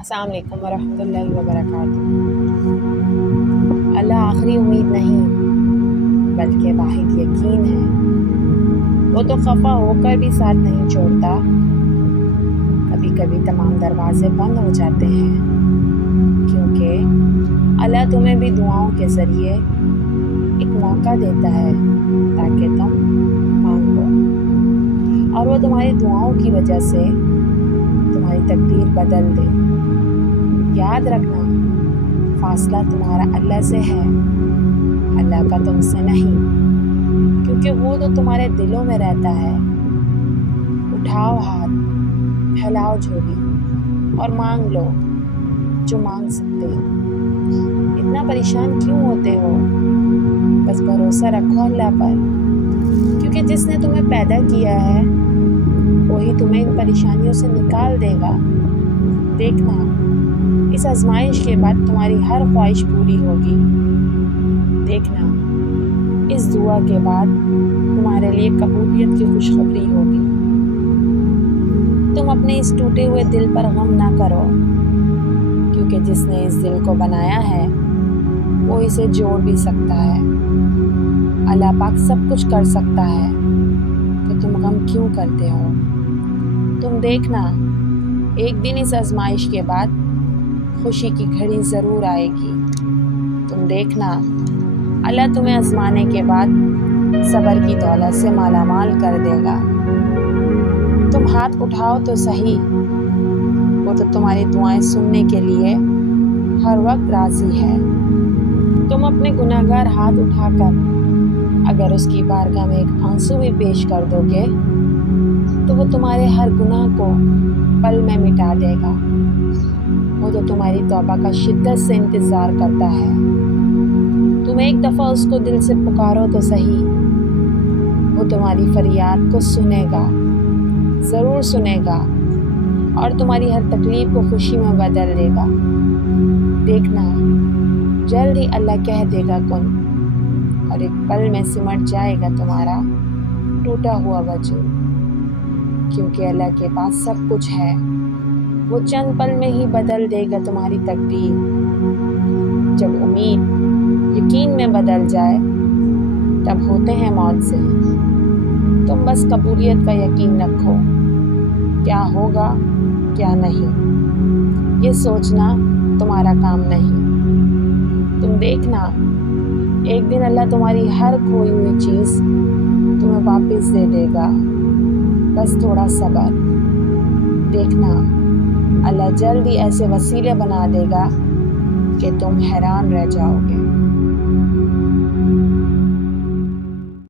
السلام علیکم ورحمۃ اللہ وبرکاتہ۔ اللہ آخری امید نہیں بلکہ واحد یقین ہے۔ وہ تو خفا ہو کر بھی ساتھ نہیں چھوڑتا۔ کبھی کبھی تمام دروازے بند ہو جاتے ہیں کیونکہ اللہ تمہیں بھی دعاؤں کے ذریعے ایک موقع دیتا ہے تاکہ تم مانگو، اور وہ تمہاری دعاؤں کی وجہ سے تمہاری تقدیر بدل دے۔ یاد رکھنا، فاصلہ تمہارا اللہ سے ہے، اللہ کا تم سے نہیں، کیونکہ وہ تو تمہارے دلوں میں رہتا ہے۔ اٹھاؤ ہاتھ، پھیلاؤ جھولی اور مانگ لو جو مانگ سکتے ہو۔ اتنا پریشان کیوں ہوتے ہو؟ بس بھروسہ رکھو اللہ پر، کیونکہ جس نے تمہیں پیدا کیا ہے وہی تمہیں ان پریشانیوں سے نکال دے گا۔ دیکھنا، اس آزمائش کے بعد تمہاری ہر خواہش پوری ہوگی۔ دیکھنا، اس دعا کے بعد تمہارے لیے قبولیت کی خوشخبری ہوگی۔ تم اپنے اس ٹوٹے ہوئے دل پر غم نہ کرو، کیونکہ جس نے اس دل کو بنایا ہے وہ اسے جوڑ بھی سکتا ہے۔ اللہ پاک سب کچھ کر سکتا ہے، تو تم غم کیوں کرتے ہو؟ تم دیکھنا، ایک دن اس آزمائش کے بعد خوشی کی گھڑی ضرور آئے گی۔ تم دیکھنا، اللہ تمہیں آزمانے کے بعد صبر کی دولت سے مالا مال کر دے گا۔ تم ہاتھ اٹھاؤ تو صحیح، وہ تو تمہاری دعائیں سننے کے لیے ہر وقت راضی ہے۔ تم اپنے گناہگار ہاتھ اٹھا کر اگر اس کی بارگاہ میں ایک آنسو بھی پیش کر دو گے تو وہ تمہارے ہر گناہ کو پل میں مٹا دے گا۔ وہ تو تمہاری توبہ کا شدت سے انتظار کرتا ہے۔ تم ایک دفعہ اس کو دل سے پکارو تو صحیح، وہ تمہاری فریاد کو سنے گا، ضرور سنے گا، اور تمہاری ہر تکلیف کو خوشی میں بدل دے گا۔ دیکھنا، جلد ہی اللہ کہہ دے گا کن، اور ایک پل میں سمٹ جائے گا تمہارا ٹوٹا ہوا وجود۔ کیونکہ اللہ کے پاس سب کچھ ہے، وہ چند پل میں ہی بدل دے گا تمہاری تقدیر۔ جب امید یقین میں بدل جائے تب ہوتے ہیں موت سے۔ تم بس قبولیت کا یقین رکھو، کیا ہوگا کیا نہیں یہ سوچنا تمہارا کام نہیں۔ تم دیکھنا، ایک دن اللہ تمہاری ہر کھوئی ہوئی چیز تمہیں واپس دے دے گا، بس تھوڑا صبر۔ دیکھنا، اللہ جلد ہی ایسے وسیلے بنا دے گا کہ تم حیران رہ جاؤ گے۔